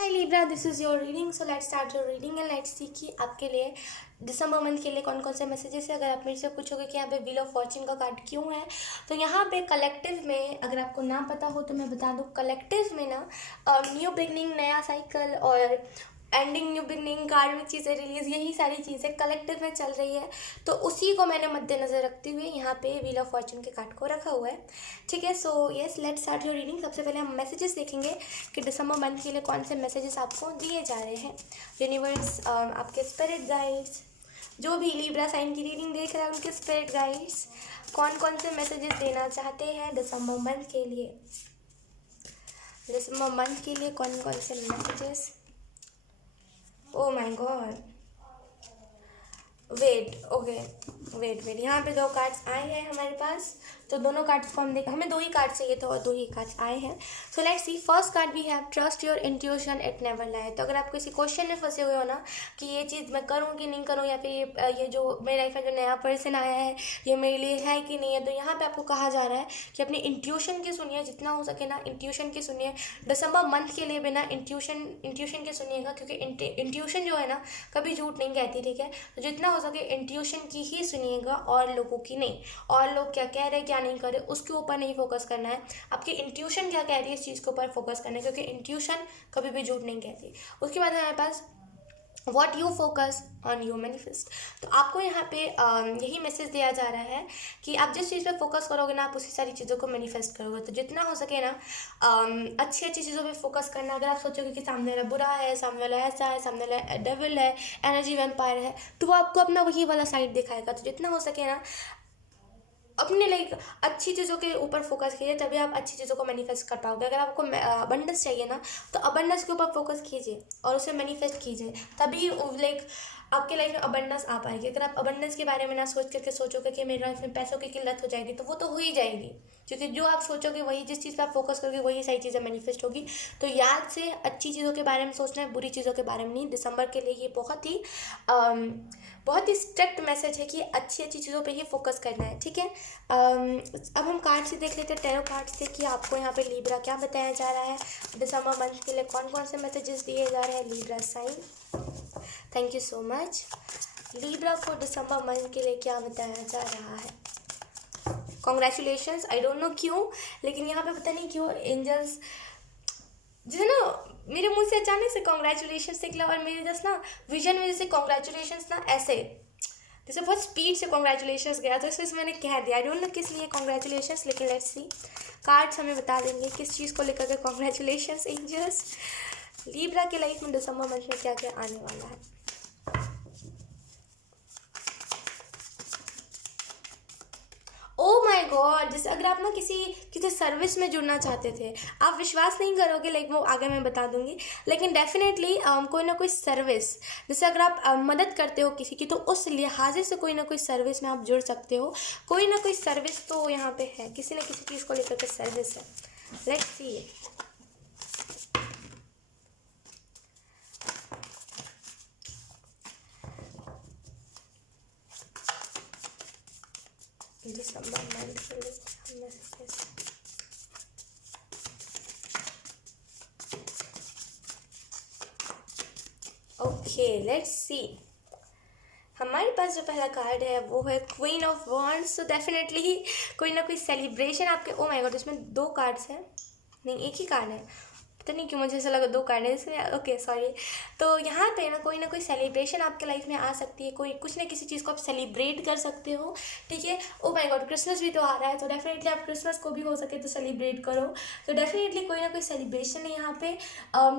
Hi Libra, this is your reading. So let's start your reading and let's see कि आपके लिए दिसंबर month के लिए कौन कौन से मैसेजेस है. अगर आप मेरे से पूछोगे कि यहाँ पे व्हील ऑफ फॉर्च्यून का कार्ड क्यों है, तो यहाँ पे कलेक्टिव में, अगर आपको ना पता हो तो मैं बता दूँ, कलेक्टिव में ना न्यू बिगनिंग, नया साइकिल और एंडिंग, न्यू बिगनिंग, कार्ड में चीज़ें रिलीज, यही सारी चीज़ें कलेक्टिव में चल रही है. तो उसी को मैंने मद्देनज़र रखते हुए यहाँ पे व्हील ऑफ फॉर्च्यून के कार्ड को रखा हुआ है. ठीक है, so yes, let's start your reading. सबसे पहले हम मैसेजेस देखेंगे कि दिसंबर मंथ के लिए कौन से मैसेजेस आपको दिए जा रहे हैं. यूनिवर्स, आपके स्पिरिट गाइड्स, जो भी लिब्रा साइन की रीडिंग देख रहे हैं, उनके स्पिरिट गाइड्स कौन कौन से मैसेजेस देना चाहते हैं दिसंबर मंथ के लिए. दिसंबर मंथ के लिए कौन कौन से messages. Oh my god, wait, okay, wait, यहाँ पे दो कार्ड्स आए हैं हमारे पास. तो दोनों कार्ड्स को हम देखें. हमें दो ही कार्ड चाहिए थे और दो ही कार्ड्स आए हैं. So let's see. First card we have trust your intuition, it never lie. तो अगर आप किसी क्वेश्चन में फंसे हुए हो ना कि ये चीज़ मैं करूँ कि नहीं करूँ, या फिर ये जो मेरी लाइफ में जो नया पर्सन आया है ये मेरे लिए है कि नहीं है, तो यहाँ पे आपको कहा जा रहा है कि अपनी इंट्यूशन की सुनिए, जितना हो सके ना इंट्यूशन की सुनिए. दिसंबर मंथ के लिए बिना इंट्यूशन के सुनिएगा, क्योंकि इंट्यूशन जो है ना कभी झूठ नहीं कहती. ठीक है, तो जितना हो सके इंट्यूशन की ही सुनिएगा, और लोगों की नहीं. और लोग क्या कह रहे हैं क्या नहीं कर रहे उसके ऊपर नहीं फोकस करना है. आपकी इंट्यूशन क्या कह रही है इस चीज़ के ऊपर फोकस करना है, क्योंकि इंट्यूशन कभी भी झूठ नहीं कहती. उसके बाद हमारे पास what you focus on you manifest. तो आपको यहाँ पे यही मैसेज दिया जा रहा है कि आप जिस चीज़ पे फोकस करोगे ना, आप उसी सारी चीज़ों को मैनिफेस्ट करोगे. तो जितना हो सके ना अच्छी अच्छी चीज़ों पे फोकस करना. अगर आप सोचोगे कि सामने वाला बुरा है, सामने वाला ऐसा है, सामने वाला डेविल है, एनर्जी वैम्पायर है, तो वो आपको अपना वही वाला साइड दिखाएगा. तो जितना हो सके ना अपने लाइक अच्छी चीज़ों के ऊपर फोकस कीजिए, तभी आप अच्छी चीज़ों को मैनिफेस्ट कर पाओगे. अगर आपको अबंडेंस चाहिए ना, तो अबंडेंस के ऊपर फोकस कीजिए और उसे मैनिफेस्ट कीजिए, तभी लाइक आपके लाइफ में अबंडेंस आ पाएगी. अगर आप अबंडेंस के बारे में ना सोच करके सोचोगे कि मेरी लाइफ में पैसों की किल्लत हो जाएगी, तो वो तो हो ही जाएगी, क्योंकि जो आप सोचोगे वही, जिस चीज़ पर आप फोकस करोगे वही सारी चीज़ें मैनिफेस्ट होगी. तो याद से अच्छी चीज़ों के बारे में सोचना है, बुरी चीज़ों के बारे में नहीं. दिसंबर के लिए ये बहुत ही स्ट्रिक्ट मैसेज है कि अच्छी अच्छी चीज़ों पे ही फोकस करना है. ठीक है, अब हम कार्ड से देख लेते हैं, टैरो कार्ड से, कि आपको यहाँ पे लिब्रा क्या बताया जा रहा है. दिसंबर मंथ के लिए कौन कौन से मैसेजेस दिए जा रहे हैं Libra sign. Thank you so much. Libra को दिसंबर मंथ के लिए क्या बताया जा रहा है. कॉन्ग्रेचुलेशंस. आई डोंट नो क्यों, लेकिन यहाँ पे पता नहीं क्यों एंजल्स जैसे ना मेरे मुंह से अचानक से कॉन्ग्रेचुलेशंस निकला, और मेरे जस्ट ना विजन में जैसे कॉन्ग्रेचुलेशंस ना ऐसे जैसे बहुत स्पीड से कॉन्ग्रेचुलेशंस गया, तो इसमें मैंने कह दिया. आई डोंट नो किस लिए कॉन्ग्रेचुलेशंस, लेकिन लेट्स सी. कार्ड्स हमें बता देंगे किस चीज़ को लेकर के कॉन्ग्रेचुलेशंस एंजल्स. लिब्रा के लाइफ में दिसंबर मंथ में क्या क्या आने वाला है. ओ माय गॉड, जैसे अगर आप ना किसी सर्विस में जुड़ना चाहते थे, आप विश्वास नहीं करोगे, लाइक वो आगे मैं बता दूंगी, लेकिन डेफिनेटली कोई ना कोई सर्विस, जैसे अगर आप मदद करते हो किसी की, तो उस लिहाजे से कोई ना कोई सर्विस में आप जुड़ सकते हो. कोई ना कोई सर्विस तो यहाँ पे है, किसी न किसी चीज़ को लेकर के सर्विस है. Let's see. दिसंबर मंथ के लिए मैसेजेस. Okay, let's see. हमारे पास जो पहला कार्ड है वो है क्वीन ऑफ वॉन्ड्स. तो डेफिनेटली कोई ना कोई सेलिब्रेशन आपके. ओ माय गॉड, इसमें दो कार्ड्स हैं, नहीं एक ही कार्ड है, पता नहीं क्यों मुझे ऐसा लगा दो कार्ड है इसमें. Okay sorry. तो यहाँ पे ना कोई सेलिब्रेशन आपके लाइफ में आ सकती है. कोई कुछ ना किसी चीज़ को आप सेलिब्रेट कर सकते हो. ठीक है, ओ माय गॉड, क्रिसमस भी तो आ रहा है, तो डेफिनेटली आप क्रिसमस को भी हो सके तो सेलिब्रेट करो. तो डेफिनेटली कोई ना कोई सेलिब्रेशन है यहाँ पे.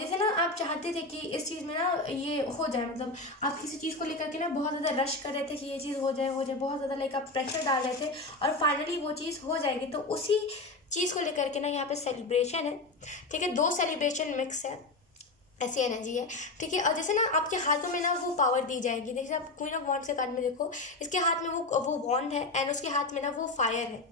जैसे ना आप चाहते थे कि इस चीज़ में ना ये हो जाए, मतलब आप किसी चीज़ को लेकर के ना बहुत ज़्यादा रश कर रहे थे कि ये चीज़ हो जाए, बहुत ज़्यादा लाइक आप प्रेशर डाल रहे थे, और फाइनली वो चीज़ हो जाएगी. तो उसी चीज़ को लेकर के ना यहाँ पे सेलिब्रेशन है. ठीक है, दो सेलिब्रेशन मिक्स है, ऐसी एनर्जी है. ठीक है, और जैसे ना आपके हाथों में ना वो पावर दी जाएगी. देखिए आप क्वीन ऑफ वॉन्ड्स के कार्ड में देखो, इसके हाथ में वो वॉन्ड है, एंड उसके हाथ में ना वो फायर है.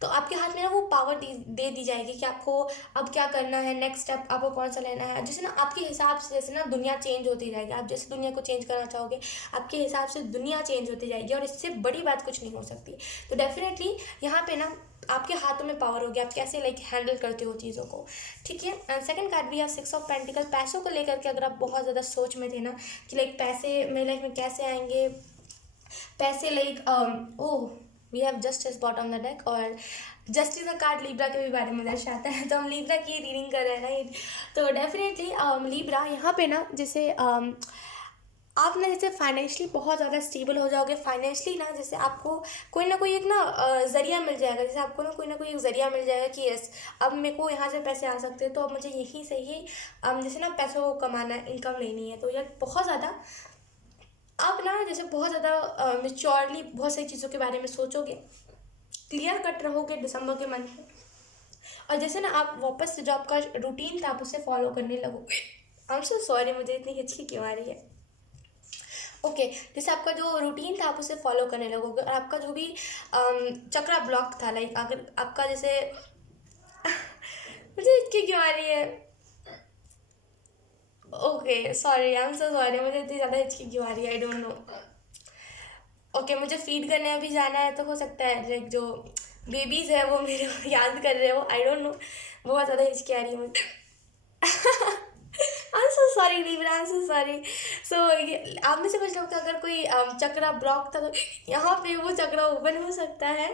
तो आपके हाथ में ना वो पावर दे दी जाएगी कि आपको अब क्या करना है, नेक्स्ट स्टेप आपको कौन सा लेना है। जैसे ना आपके हिसाब से जैसे ना दुनिया चेंज होती जाएगी, आप जैसे दुनिया को चेंज करना चाहोगे आपके हिसाब से दुनिया चेंज होती जाएगी, और इससे बड़ी बात कुछ नहीं हो सकती। तो डेफिनेटली यहाँ पे ना आपके हाथों में पावर होगी, आप कैसे लाइक हैंडल करते हो चीज़ों को, ठीक है। एंड सेकंड कार्ड भी है 6 ऑफ पेंटिकल। पैसों को लेकर के अगर आप बहुत ज़्यादा सोच में थे ना कि लाइक पैसे मेरे लाइफ में कैसे आएंगे, पैसे like oh we have justice bottom the deck, और जस्टिस का कार्ड लीब्रा के भी बारे में दर्शाता है, तो हम लीब्रा की रीडिंग कर रहे हैं राइट। तो डेफिनेटली लीब्रा यहाँ पे ना जैसे आप ना जैसे फाइनेंशियली बहुत ज़्यादा स्टेबल हो जाओगे, फाइनेंशियली ना जैसे आपको कोई ना कोई एक ना ज़रिया मिल जाएगा, जैसे आपको ना कोई एक ज़रिया मिल जाएगा कि यस अब मेरे को यहाँ से पैसे आ सकते हैं, तो अब मुझे यहीं से ही जैसे ना पैसों को कमाना है, इनकम लेनी है। तो यार बहुत ज़्यादा आप ना जैसे बहुत ज़्यादा मेच्योरली बहुत सारी चीज़ों के बारे में सोचोगे, क्लियर कट रहोगे दिसंबर के मंथ में, और जैसे ना आप वापस से जो आपका रूटीन था आप उसे फॉलो करने लगोगे। आई एम सो सॉरी मुझे इतनी हिचकी क्यों आ रही है। ओके जैसे आपका जो रूटीन था आप उसे फॉलो करने लगोगे, और आपका जो भी चक्रा ब्लॉक था लाइक अगर आपका जैसे मुझे हिचकी क्यों आ रही है, okay sorry I am so sorry मुझे इतनी ज़्यादा हिचकी क्यों आ रही है, आई डोंट नो। ओके मुझे फीड करने अभी जाना है, तो हो सकता है लाइक जो बेबीज़ है वो मेरे को याद कर रहे हो, आई डोंट नो, बहुत ज़्यादा हिचकी आ रही है मुझे। I am so sorry Libra, I am so sorry. So आप में से कुछ लोग का अगर कोई चक्रा ब्लॉक था तो यहाँ पे वो चक्रा ओपन हो सकता है।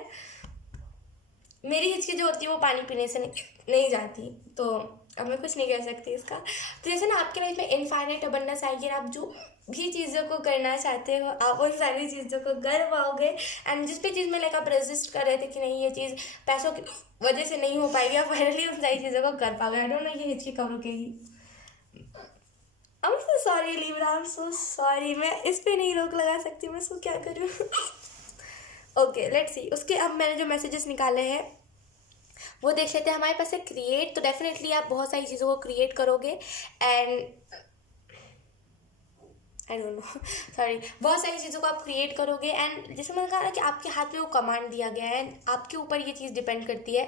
मेरी हिचकी जो होती है वो पानी पीने से नहीं जाती, तो अब मैं कुछ नहीं कह सकती इसका। तो जैसे ना आपके लाइफ में इनफाइनाइट अबंडेंस आएगी, आप जो भी चीज़ों को करना चाहते हो आप उन सारी चीज़ों को कर पाओगे। एंड जिस भी चीज़ में लाइक आप रेजिस्ट कर रहे थे कि नहीं ये चीज़ पैसों की वजह से नहीं हो पाएगी, आप फाइनली उन सारी चीज़ों को कर पाओगे। आई डोंट नो ये हिचकी कब रुकेगी। आई am so sorry Libra, I am so sorry, मैं इस पे नहीं रोक लगा सकती, मैं इसको क्या करूँ। ओके लेट्स सी उसके अब मैंने जो मैसेजेस निकाले हैं वो देख लेते हैं। हमारे पास है क्रिएट, तो डेफिनेटली आप बहुत सारी चीज़ों को क्रिएट करोगे, and I don't know sorry, बहुत सारी चीज़ों को आप क्रिएट करोगे। एंड जैसे मैंने कहा ना कि आपके हाथ में वो कमांड दिया गया है, आपके ऊपर ये चीज़ डिपेंड करती है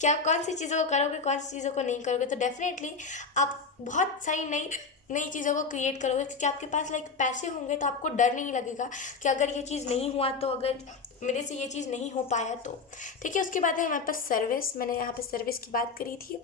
कि आप कौन सी चीज़ों को करोगे कौन सी चीज़ों को नहीं करोगे। तो डेफिनेटली आप बहुत सारी नई नई चीज़ों को क्रिएट करोगे, क्योंकि आपके पास लाइक पैसे होंगे तो आपको डर नहीं लगेगा कि अगर ये चीज़ नहीं हुआ तो, अगर मेरे से ये चीज़ नहीं हो पाया तो, ठीक है। उसके बाद है हमारे पास सर्विस, मैंने यहाँ पे सर्विस की बात करी थी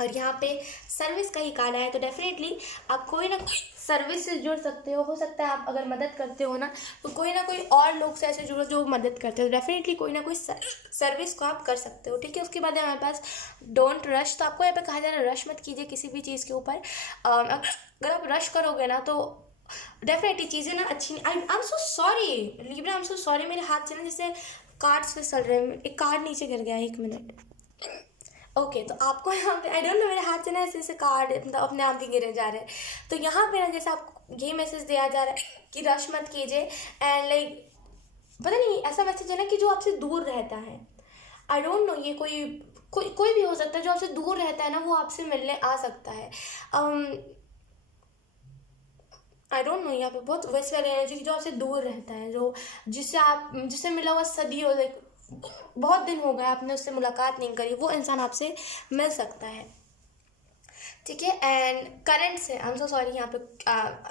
और यहाँ पे सर्विस का ही कार्ड आया। तो डेफिनेटली आप कोई ना कोई सर्विस से जुड़ सकते हो सकता है आप अगर मदद करते हो ना तो कोई ना कोई और लोग से ऐसे जुड़ो जो मदद करते हो, डेफिनेटली कोई ना कोई सर्विस को आप कर सकते हो, ठीक है। उसके बाद है हमारे पास डोंट रश, तो आपको यहाँ पे कहा जा रहा है रश मत कीजिए किसी भी चीज़ के ऊपर। अगर आप रश करोगे ना तो डेफिनेटली चीज़ें ना अच्छी नहीं। आई am so sorry Libra, I am so sorry, मेरे हाथ से ना जैसे कार्ड्स फिसल रहे हैं, एक कार्ड नीचे गिर गया, एक मिनट। ओके तो आपको यहाँ पे आई डोंट नो मेरे हाथ से ना ऐसे ऐसे कार्ड मतलब अपने आप ही गिरे जा रहे हैं। तो यहाँ पे ना जैसे आपको ये मैसेज दिया जा रहा है कि रश मत कीजिए, एंड लाइक पता नहीं ऐसा मैसेज है ना कि जो आपसे दूर रहता है, आई डोंट नो ये कोई भी हो सकता है जो आपसे दूर रहता है ना वो आपसे मिलने आ सकता है। आई डोंट नो यहाँ पे बहुत वैसे वाली एनर्जी जो आपसे दूर रहता है, जो जिससे मिला हुआ सदियों लाइक बहुत दिन हो गए आपने उससे मुलाकात नहीं करी, वो इंसान आपसे मिल सकता है, ठीक है। एंड करंट से आई एम सो सॉरी, यहाँ पे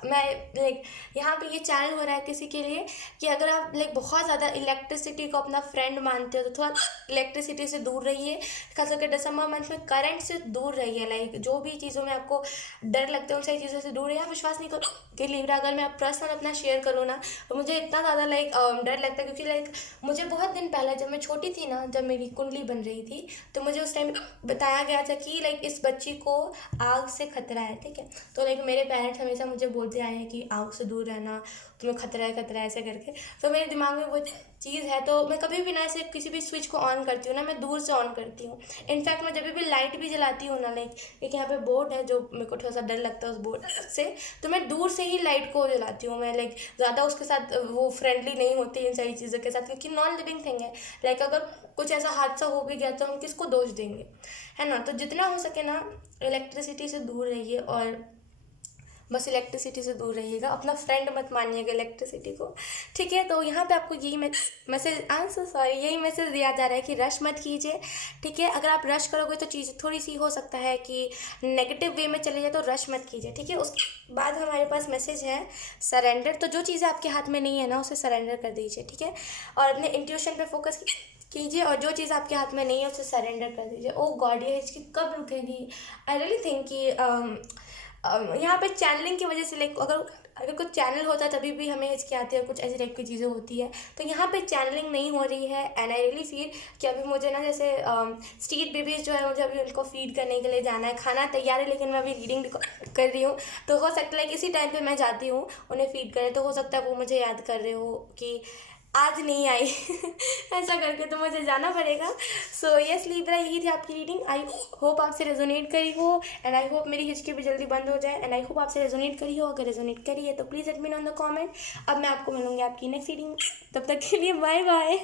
मैं लाइक यहाँ पे ये चैनल हो रहा है किसी के लिए कि अगर आप लाइक बहुत ज़्यादा इलेक्ट्रिसिटी को अपना फ्रेंड मानते हो तो थोड़ा इलेक्ट्रिसिटी से दूर रहिए, खास करके दिसंबर मंथ में करंट से दूर रहिए। लाइक जो भी चीज़ों में आपको डर लगता है उन सारी चीज़ों से दूर रहिए। आप विश्वास नहीं करो कि लीब्रा अगर मैं पर्सनल अपना शेयर करूँ ना तो मुझे इतना ज़्यादा लाइक डर लगता है, क्योंकि लाइक मुझे बहुत दिन पहले जब मैं छोटी थी ना, जब मेरी कुंडली बन रही थी तो मुझे उस टाइम बताया गया था कि लाइक इस बच्ची को आग से खतरा है, ठीक है। तो लाइक मेरे पेरेंट्स हमेशा मुझे बोलते आए हैं कि आग से दूर रहना, तुम्हें खतरा है ऐसे करके। तो मेरे दिमाग में वो चीज़ है, तो मैं कभी भी ना ऐसे किसी भी स्विच को ऑन करती हूँ ना मैं दूर से ऑन करती हूँ। इनफैक्ट मैं जब भी लाइट भी जलाती हूँ ना, लाइक एक यहाँ पे बोर्ड है जो मेरे को थोड़ा सा डर लगता है उस बोर्ड से, तो मैं दूर से ही लाइट को जलाती हूँ। मैं लाइक ज़्यादा उसके साथ वो फ्रेंडली नहीं होती इन सारी चीज़ों के साथ, क्योंकि नॉन लिविंग थिंग है। लाइक अगर कुछ ऐसा हादसा हो भी गया तो हम किसको दोष देंगे, है ना। तो जितना हो सके ना इलेक्ट्रिसिटी से दूर रहिए, और बस इलेक्ट्रिसिटी से दूर रहिएगा, अपना फ्रेंड मत मानिएगा इलेक्ट्रिसिटी को, ठीक है। तो यहाँ पे आपको यही मैसेज यही मैसेज दिया जा रहा है कि रश मत कीजिए, ठीक है। अगर आप रश करोगे तो चीज़ थोड़ी सी हो सकता है कि नेगेटिव वे में चले जाए, तो रश मत कीजिए, ठीक है। उसके बाद हमारे पास मैसेज है सरेंडर। तो जो चीज़ें आपके हाथ में नहीं है ना, उसे सरेंडर कर दीजिए, ठीक है। और अपने इंट्यूशन पे फोकस कीजिए, और जो चीज़ आपके हाथ में नहीं है उसे सरेंडर कर दीजिए। ओ गॉड, ये हिचकी कब रुकेगी? आई रियली थिंक कि यहाँ पे चैनलिंग की वजह से, लाइक अगर कुछ चैनल होता है तभी भी हमें हिचकी आती है, कुछ ऐसी टाइप की चीज़ें होती है। तो यहाँ पे चैनलिंग नहीं हो रही है, एंड आई रियली फील कि अभी मुझे ना, जैसे स्ट्रीट बेबीज़ जो है, मुझे अभी उनको फीड करने के लिए जाना है। खाना तैयार है लेकिन मैं अभी रीडिंग कर रही हूँ, तो हो सकता है किसी टाइम पे मैं जाती हूँ उन्हें फीड करें, तो हो सकता है वो मुझे याद कर रहे हो कि आज नहीं आई ऐसा करके, तो मुझे जाना पड़ेगा। सो यस लिब्रा, यही थी आपकी रीडिंग। आई होप आपसे रेजोनेट करी हो, एंड आई होप मेरी हिचकी भी जल्दी बंद हो जाए, एंड आई होप आपसे रेजोनेट करी हो। अगर रेजोनेट करी है तो please let me know in the comment. अब मैं आपको मिलूंगी आपकी नेक्स्ट रीडिंग, तब तक के लिए बाय बाय।